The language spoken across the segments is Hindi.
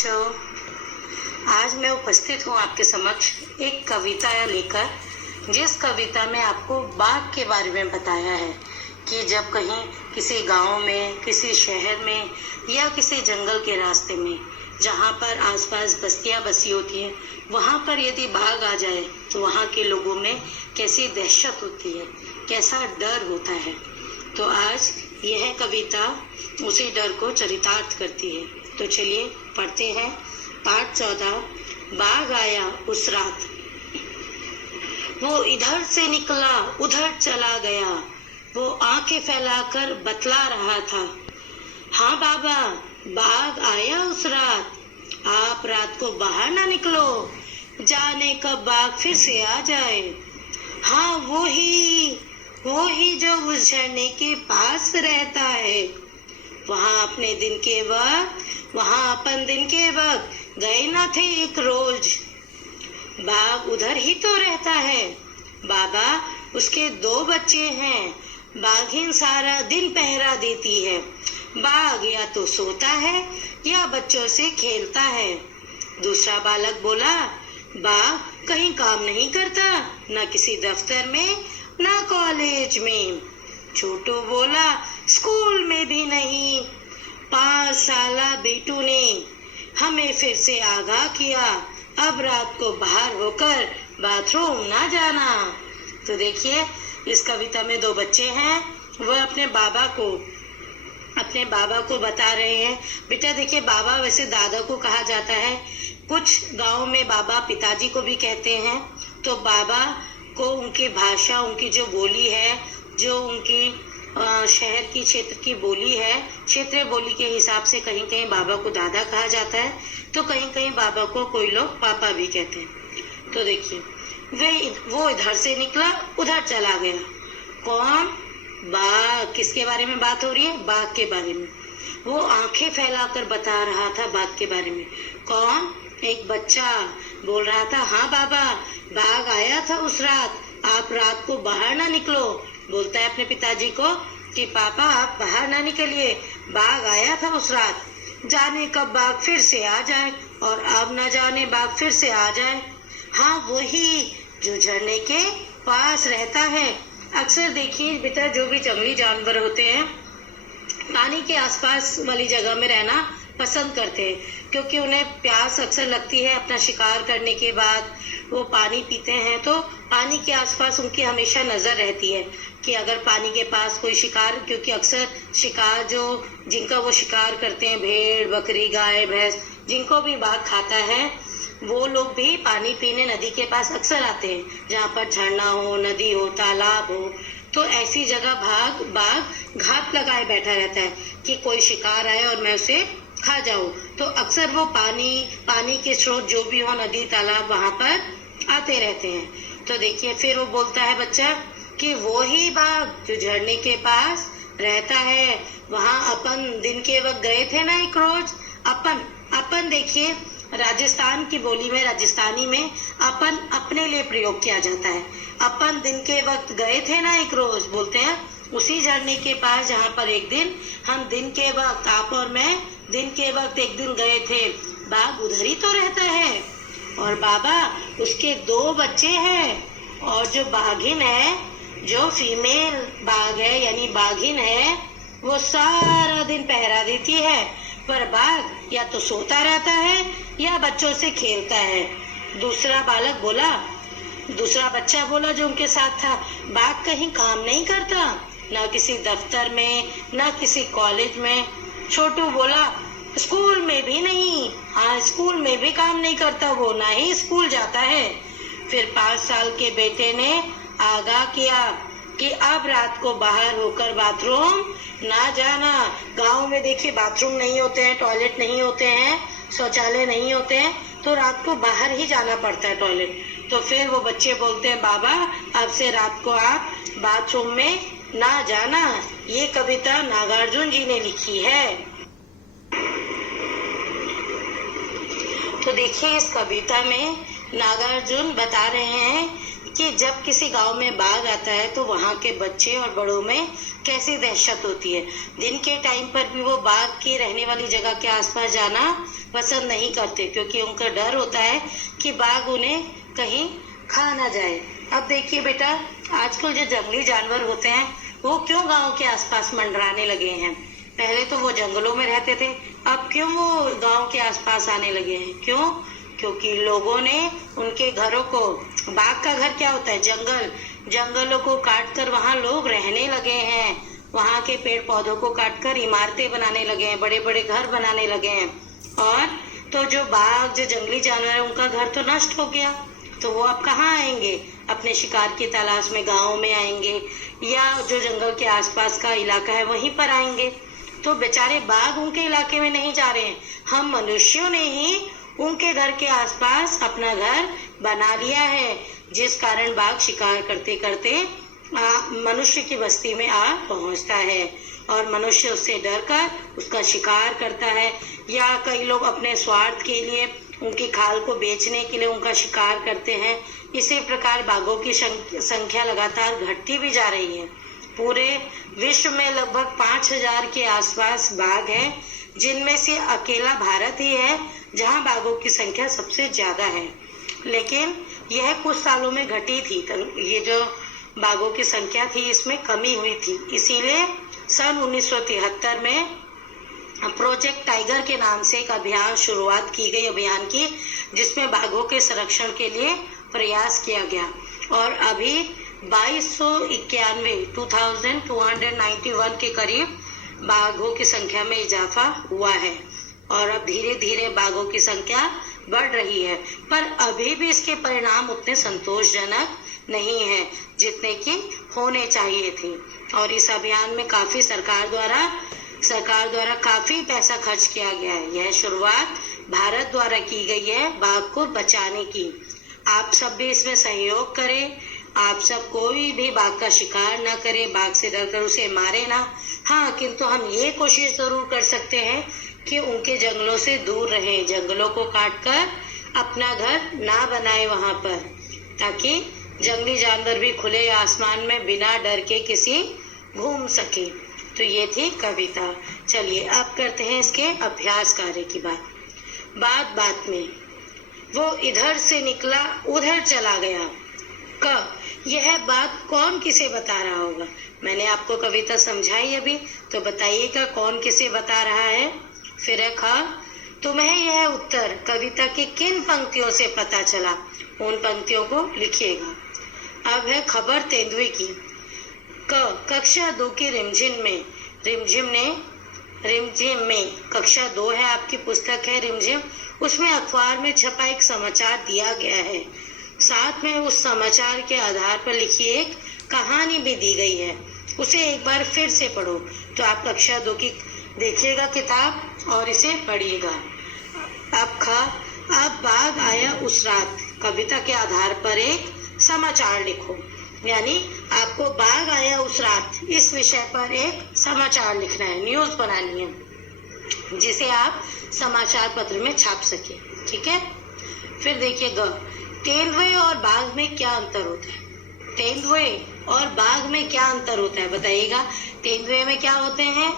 बच्चों, आज मैं उपस्थित हूँ आपके समक्ष एक कविता लेकर, जिस कविता में आपको बाघ के बारे में बताया है कि जब कहीं किसी गांव में, किसी शहर में या किसी जंगल के रास्ते में जहाँ पर आसपास बस्तियाँ बसी होती हैं, वहाँ पर यदि बाघ आ जाए तो वहाँ के लोगों में कैसी दहशत होती है, कैसा डर होता है। तो आज यह कविता उसी डर को चरितार्थ करती है। तो चलिए पढ़ते हैं। पाठ 14। बाघ आया उस रात, वो इधर से निकला उधर चला गया, वो आंखें फैलाकर बतला रहा था। हाँ बाबा, बाघ आया उस रात, आप रात को बाहर ना निकलो, जाने कब बाघ फिर से आ जाए। हाँ वो ही जो उस झरने के पास रहता है, वहाँ अपन दिन के वक्त गए ना थे एक रोज। बाघ उधर ही तो रहता है बाबा, उसके 2 बच्चे हैं। बाघिन सारा दिन पहरा देती है। बाघ या तो सोता है या बच्चों से खेलता है। दूसरा बालक बोला, बाघ कहीं काम नहीं करता, ना किसी दफ्तर में ना कॉलेज में। छोटू बोला, स्कूल में भी नहीं। 5 साला बेटू ने हमें फिर से आगाह किया, अब रात को बाहर होकर बाथरूम ना जाना। तो देखिए, इस कविता में 2 बच्चे हैं, वह अपने बाबा को बता रहे हैं। बेटा देखिए, बाबा वैसे दादा को कहा जाता है, कुछ गांव में बाबा पिताजी को भी कहते हैं। तो बाबा को उनकी भाषा, उनकी जो बोली है, जो उनकी शहर की क्षेत्र की बोली है, क्षेत्रीय बोली के हिसाब से कहीं कहीं बाबा को दादा कहा जाता है, तो कहीं कहीं बाबा को कोई लोग पापा भी कहते हैं। तो देखिए, वो इधर से निकला उधर चला गया। कौन? बाघ। किसके बारे में बात हो रही है? बाघ के बारे में। वो आंखें फैलाकर बता रहा था बाघ के बारे में। कौन? एक बच्चा बोल रहा था, हाँ बाबा, बाघ आया था उस रात, आप रात को बाहर ना निकलो। बोलता है अपने पिताजी को कि पापा आप बाहर ना निकलिए, बाघ आया था उस रात, जाने कब बाघ फिर से आ जाए, और अब न जाने बाघ फिर से आ जाए। हाँ वही जो झरने के पास रहता है। अक्सर देखिए बेटा, जो भी जंगली जानवर होते हैं पानी के आसपास वाली जगह में रहना पसंद करते हैं, क्योंकि उन्हें प्यास अक्सर लगती है। अपना शिकार करने के बाद वो पानी पीते हैं, तो पानी के आसपास उनकी हमेशा नजर रहती है कि अगर पानी के पास कोई शिकार, क्योंकि अक्सर शिकार जिनका वो शिकार करते हैं, भेड़, बकरी, गाय, भैंस, जिनको भी बाघ खाता है, वो लोग भी पानी पीने नदी के पास अक्सर आते हैं, जहाँ पर झरना हो, नदी हो, तालाब हो। तो ऐसी जगह बाघ घात लगाए बैठा रहता है कि कोई शिकार आए और मैं उसे खा जाऊं। तो अक्सर वो पानी के स्रोत जो भी हो, नदी, तालाब, वहां पर आते रहते हैं। तो देखिए, फिर वो बोलता है बच्चा कि वो ही बाघ जो झरने के पास रहता है, वहां अपन दिन के वक्त गए थे ना एक रोज। अपन देखिए, राजस्थान की बोली में, राजस्थानी में अपन अपने लिए प्रयोग किया जाता है। अपन दिन के वक्त गए थे ना एक रोज, बोलते हैं उसी झरने के पास जहाँ पर एक दिन हम दिन के वक्त, आप और मैं दिन के वक्त एक दिन गए थे। बाघ उधर ही तो रहता है, और बाबा उसके 2 बच्चे हैं, और जो बाघिन है, जो फीमेल बाघ है यानी बाघिन है, वो सारा दिन पहरा देती है, पर बाघ या तो सोता रहता है या बच्चों से खेलता है। दूसरा बच्चा बोला जो उनके साथ था, बाघ कहीं काम नहीं करता, ना किसी दफ्तर में ना किसी कॉलेज में। छोटू बोला, स्कूल में भी नहीं। हाँ, स्कूल में भी काम नहीं करता वो, ना ही स्कूल जाता है। फिर 5 साल के बेटे ने आगाह किया कि अब रात को बाहर होकर बाथरूम ना जाना। गांव में देखिए बाथरूम नहीं होते हैं, टॉयलेट नहीं होते हैं, शौचालय नहीं होते हैं, तो रात को बाहर ही जाना पड़ता है टॉयलेट। तो फिर वो बच्चे बोलते हैं, बाबा अब से रात को आप बाथरूम में ना जाना। ये कविता नागार्जुन जी ने लिखी है। तो देखिए, इस कविता में नागार्जुन बता रहे हैं कि जब किसी गांव में बाघ आता है तो वहां के बच्चे और बड़ों में कैसी दहशत होती है। दिन के टाइम पर भी वो बाघ की रहने वाली जगह के आसपास जाना पसंद नहीं करते, क्योंकि उनका डर होता है कि बाघ उन्हें कहीं खा ना जाए। अब देखिए बेटा, आजकल जो जंगली जानवर होते हैं वो क्यों गांव के आसपास मंडराने लगे हैं। पहले तो वो जंगलों में रहते थे, अब क्यों वो गांव के आसपास आने लगे हैं? क्यों? क्योंकि लोगों ने उनके घरों को, बाघ का घर क्या होता है? जंगल, जंगलों को काटकर वहां लोग रहने लगे हैं। वहां के पेड़ पौधों को काटकर इमारतें बनाने लगे हैं, बड़े बड़े घर बनाने लगे हैं। और तो जो बाघ, जो जंगली जानवर है, उनका घर तो नष्ट हो गया, तो वो अब कहाँ आएंगे? अपने शिकार की तलाश में गाँव में आएंगे, या जो जंगल के आसपास का इलाका है वहीं पर आएंगे। तो बेचारे बाघ उनके इलाके में नहीं जा रहे हैं, हम मनुष्यों ने ही उनके घर के आसपास अपना घर बना लिया है, जिस कारण बाघ शिकार करते करते मनुष्य की बस्ती में आ पहुंचता है और मनुष्य उससे डरकर उसका शिकार करता है। या कई लोग अपने स्वार्थ के लिए उनकी खाल को बेचने के लिए उनका शिकार करते हैं। इसी प्रकार बाघों की संख्या लगातार घटती भी जा रही है। पूरे विश्व में लगभग 5000 के आसपास बाघ है, जिनमें से अकेला भारत ही है जहां बाघों की संख्या सबसे ज्यादा है। लेकिन यह कुछ सालों में घटी थी, ये जो बाघों की संख्या थी इसमें कमी हुई थी। इसीलिए सन 1973 में प्रोजेक्ट टाइगर के नाम से एक अभियान शुरुआत की गई, अभियान की, जिसमें बाघों के संरक्षण के लिए प्रयास किया गया। और अभी 2291 के करीब बाघों की संख्या में इजाफा हुआ है और अब धीरे धीरे बाघों की संख्या बढ़ रही है। पर अभी भी इसके परिणाम उतने संतोषजनक नहीं है जितने कि होने चाहिए थे। और इस अभियान में काफी सरकार द्वारा काफी पैसा खर्च किया गया है। यह शुरुआत भारत द्वारा की गई है बाघ को बचाने की। आप सब भी इसमें सहयोग करें। आप सब कोई भी बाघ का शिकार न करे, बाघ से डरकर उसे मारे ना। हाँ, किंतु हम ये कोशिश जरूर कर सकते हैं कि उनके जंगलों से दूर रहें, जंगलों को काटकर अपना घर ना बनाए वहां पर, ताकि जंगली जानवर भी खुले आसमान में बिना डर के किसी घूम सके। तो ये थी कविता। चलिए अब करते हैं इसके अभ्यास कार्य की बात बात में। वो इधर से निकला उधर चला गया। क, यह बात कौन किसे बता रहा होगा? मैंने आपको कविता समझाई अभी, तो बताइएगा कौन किसे बता रहा है। फिर है ख, तुम्हें यह उत्तर कविता की किन पंक्तियों से पता चला? उन पंक्तियों को लिखिएगा। अब है खबर तेंदुए की। क, कक्षा 2 की रिमझिम में कक्षा 2 है, आपकी पुस्तक है रिमझिम, उसमें अखबार में छपा एक समाचार दिया गया है। साथ में उस समाचार के आधार पर लिखी एक कहानी भी दी गई है। उसे एक बार फिर से पढ़ो। तो आप कक्षा 2 की देखिएगा किताब और इसे पढ़िएगा। अब ख, अब बाघ आया उस रात, कविता के आधार पर एक समाचार लिखो। यानी आपको बाघ आया उस रात इस विषय पर एक समाचार लिखना है, न्यूज बनानी है, जिसे आप समाचार पत्र में छाप सके। ठीक है। फिर देखिए ग, तेंदुए और बाघ में क्या अंतर होता है? तेंदुए और बाघ में क्या अंतर होता है बताइएगा। तेंदुए में क्या होते हैं?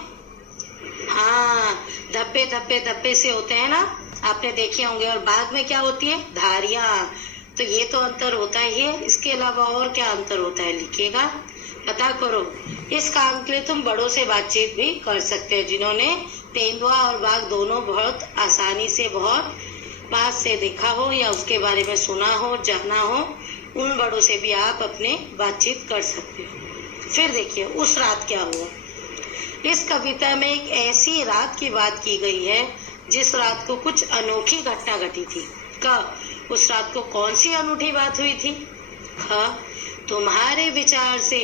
हाँ, धब्बे धब्बे धब्बे से होते हैं ना, आपने देखे होंगे। और बाघ में क्या होती है? धारियां। तो ये तो अंतर होता ही है। इसके अलावा और क्या अंतर होता है लिखिएगा, पता करो। इस काम के लिए तुम बड़ों से बातचीत भी कर सकते हो, जिन्होंने तेंदुआ और बाघ दोनों बहुत आसानी से, बहुत पास से देखा हो या उसके बारे में सुना हो, जाना हो, उन बड़ों से भी आप अपने बातचीत कर सकते हो। फिर देखिए उस रात क्या हुआ। इस कविता में एक ऐसी रात की बात की गई है जिस रात को कुछ अनोखी घटना घटी थी। उस रात को कौन सी अनूठी बात हुई थी? तुम्हारे विचार से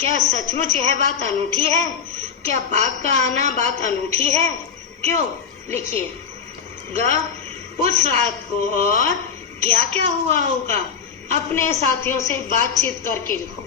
क्या सचमुच यह बात अनूठी है? क्या बाघ का आना बात अनूठी है? क्यों? लिखिए। उस रात को और क्या क्या हुआ होगा, अपने साथियों से बातचीत करके लिखो।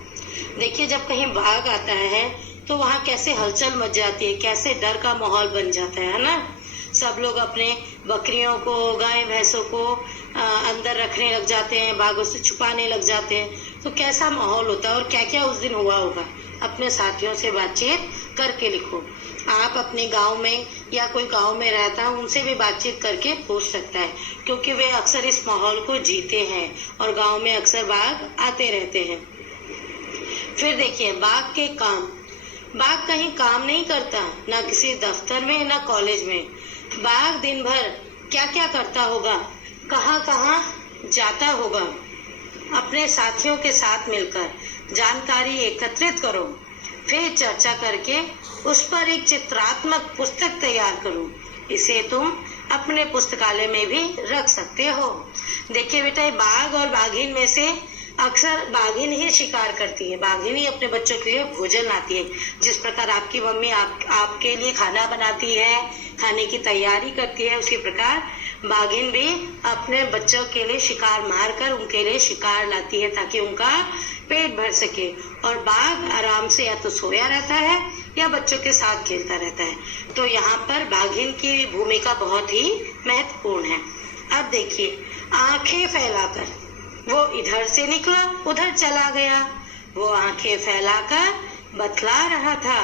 देखिए, जब कहीं बाघ आता है तो वहाँ कैसे हलचल मच जाती है, कैसे डर का माहौल बन जाता है ना। सब लोग अपने बकरियों को, गाय भैंसों को अंदर रखने लग जाते हैं, बाघों से छुपाने लग जाते हैं। तो कैसा माहौल होता है और क्या क्या उस दिन हुआ होगा, अपने साथियों से बातचीत करके लिखो। आप अपने गांव में या कोई गांव में रहता है उनसे भी बातचीत करके पूछ सकता है, क्योंकि वे अक्सर इस माहौल को जीते हैं और गांव में अक्सर बाघ आते रहते हैं। फिर देखिए बाघ के काम। बाघ कहीं काम नहीं करता, ना किसी दफ्तर में ना कॉलेज में। बाघ दिन भर क्या क्या करता होगा, कहाँ कहाँ जाता होगा। अपने साथियों के साथ मिलकर जानकारी एकत्रित करो, फिर चर्चा करके उस पर एक चित्रात्मक पुस्तक तैयार करो। इसे तुम अपने पुस्तकालय में भी रख सकते हो। देखिए बेटा, बाघ और बाघिन में से अक्सर बाघिन ही शिकार करती है, बाघिन ही अपने बच्चों के लिए भोजन लाती है। जिस प्रकार आपकी मम्मी आपके लिए खाना बनाती है, खाने की तैयारी करती है, उसी प्रकार बाघिन भी अपने बच्चों के लिए शिकार मारकर उनके लिए शिकार लाती है, ताकि उनका पेट भर सके। और बाघ आराम से या तो सोया रहता है या बच्चों के साथ खेलता रहता है। तो यहाँ पर बाघिन की भूमिका बहुत ही महत्वपूर्ण है। अब देखिए, आंखें फैलाकर वो इधर से निकला उधर चला गया। वो आंखें फैलाकर बतला रहा था।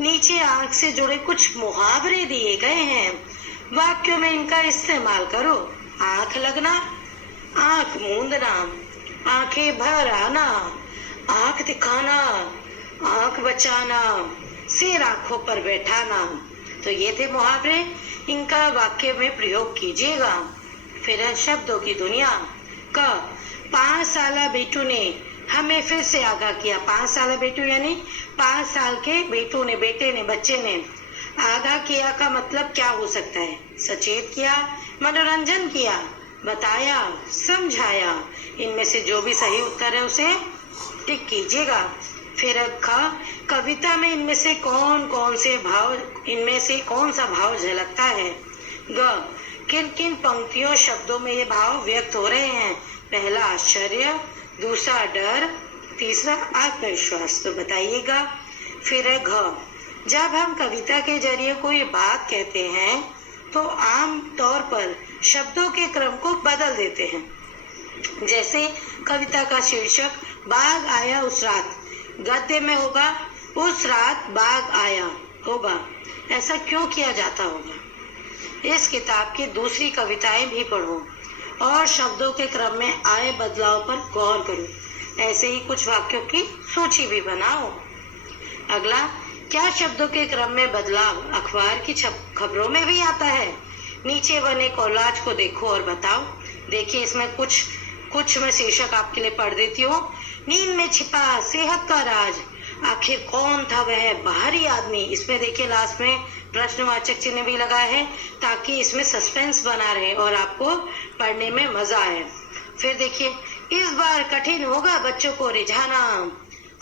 नीचे आंख से जुड़े कुछ मुहावरे दिए गए हैं, वाक्यों में इनका इस्तेमाल करो। आंख लगना, आंख मूंदना, आंखें भर आना, आंख दिखाना, आंख बचाना, सिर आंखों पर बैठाना। तो ये थे मुहावरे, इनका वाक्य में प्रयोग कीजिएगा। फिर है शब्दों की दुनिया का। 5 साला बेटू ने हमें फिर से आगाह किया। 5 साला बेटू यानी 5 साल के बेटू ने, बेटे ने, बच्चे ने आगाह किया का मतलब क्या हो सकता है? सचेत किया, मनोरंजन किया, बताया, समझाया। इनमें से जो भी सही उत्तर है उसे टिक कीजिएगा। फिर कविता में इनमें से कौन सा भाव झलकता है? किन किन पंक्तियों शब्दों में ये भाव व्यक्त हो रहे हैं? पहला आश्चर्य, दूसरा डर, तीसरा आत्मविश्वास। तो बताइएगा। फिर है जब हम कविता के जरिए कोई बात कहते हैं तो आम तौर पर शब्दों के क्रम को बदल देते हैं। जैसे कविता का शीर्षक बाघ आया उस रात, गद्य में होगा उस रात बाघ आया होगा। ऐसा क्यों किया जाता होगा? इस किताब की दूसरी कविताएं भी पढ़ो और शब्दों के क्रम में आए बदलाव पर गौर करो। ऐसे ही कुछ वाक्यों की सूची भी बनाओ। अगला, क्या शब्दों के क्रम में बदलाव अखबार की खबरों में भी आता है? नीचे बने कोलाज को देखो और बताओ। देखिए, इसमें कुछ मैं शीर्षक आपके लिए पढ़ देती हूँ। नींद में छिपा सेहत का राज, आखिर कौन था वह बाहरी आदमी? इसमें देखिए लास्ट में प्रश्नवाचक चिन्ह भी लगा है, ताकि इसमें सस्पेंस बना रहे और आपको पढ़ने में मजा आए। फिर देखिए, इस बार कठिन होगा बच्चों को रिझाना।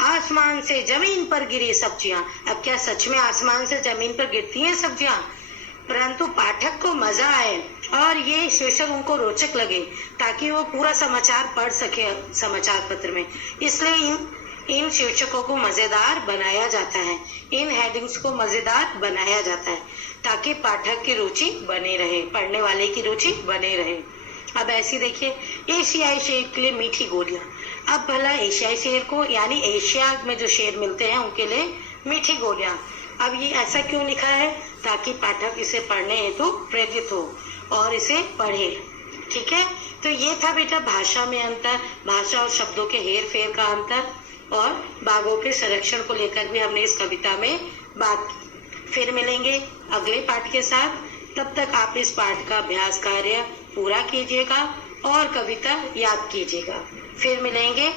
आसमान से जमीन पर गिरी सब्जियां। अब क्या सच में आसमान से जमीन पर गिरती हैं सब्जियां? परंतु पाठक को मजा आए और ये शीर्षक उनको रोचक लगे, ताकि वो पूरा समाचार पढ़ सके समाचार पत्र में। इसलिए इन शीर्षकों को मजेदार बनाया जाता है, इन हेडिंग्स को मजेदार बनाया जाता है, ताकि पाठक की रुचि बने रहे, पढ़ने वाले की रुचि बने रहे। अब ऐसी देखिए, एशियाई शेर के लिए मीठी गोलियां। अब भला एशियाई शेर को, यानी एशिया में जो शेर मिलते हैं उनके लिए मीठी गोलियां। अब ये ऐसा क्यों लिखा है? ताकि पाठक इसे पढ़ने हेतु प्रेरित हो और इसे पढ़े। ठीक है, तो ये था बेटा भाषा में अंतर, भाषा और शब्दों के हेर फेर का अंतर, और बाघों के संरक्षण को लेकर भी हमने इस कविता में बात की। फिर मिलेंगे अगले पाठ के साथ। तब तक आप इस पाठ का अभ्यास कार्य पूरा कीजिएगा और कविता याद कीजिएगा। फिर मिलेंगे